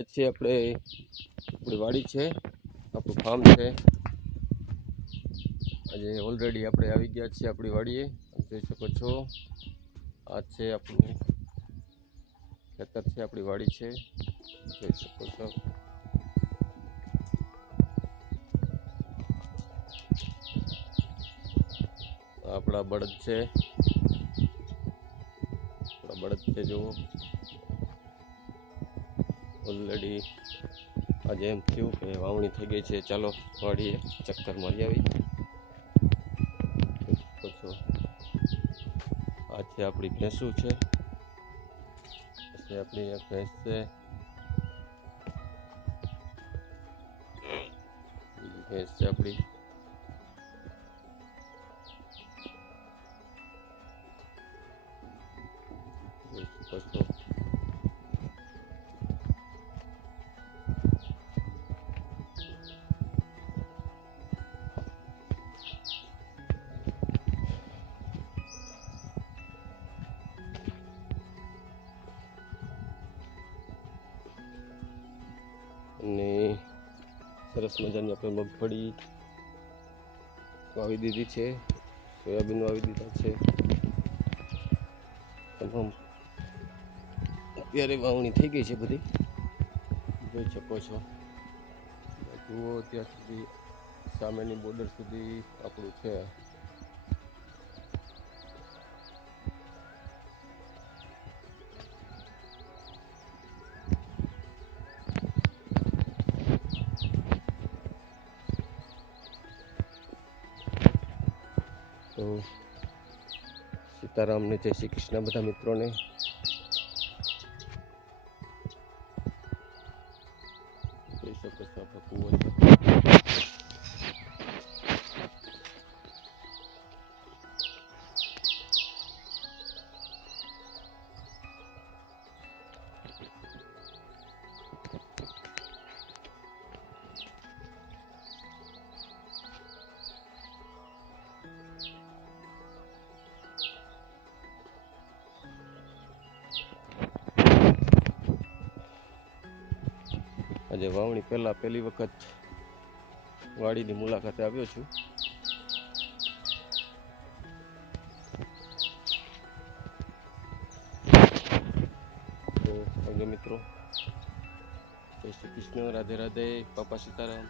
છે આપણે આપણી વાડી છે, આપણું ફાર્મ છે. આજે ઓલરેડી આપણે આવી ગયા છીએ આપણી વાડીએ. જોઈ શકો છો, આ છે આપણું ખેતર છે, આપણી વાડી છે, જોઈ શકો છો. આપણા બળદ છે, જુઓ. ઓલરેડી આજે એમ થયું કે વાવણી થઈ ગઈ છે, ચાલો વાડીએ ચક્કર મારી આવી. આ છે આપણી ભેંસું છે, આપણી એક ભેંસ છે, બીજી ભેંસ છે આપણી. અને સરસ મજાની આપણે મગફળી વાવી દીધી છે, સોયાબીન વાવી દીધા છે. તમામ અત્યારે વાવણી થઈ ગઈ છે બધી, જોઈ શકો છો. જુઓ ત્યાં સુધી સામેની બોર્ડર સુધી આપણું છે. તો સીતારામને જય શ્રી કૃષ્ણ બધા મિત્રોને. જોઈ શકો છો આપણો કૂવો છે. આજે વાવણી પહેલી વખત વાડીની મુલાકાતે આવ્યો છું. તો આવજો મિત્રો, જય શ્રી કૃષ્ણ, રાધે રાધે, બાપા સીતારામ.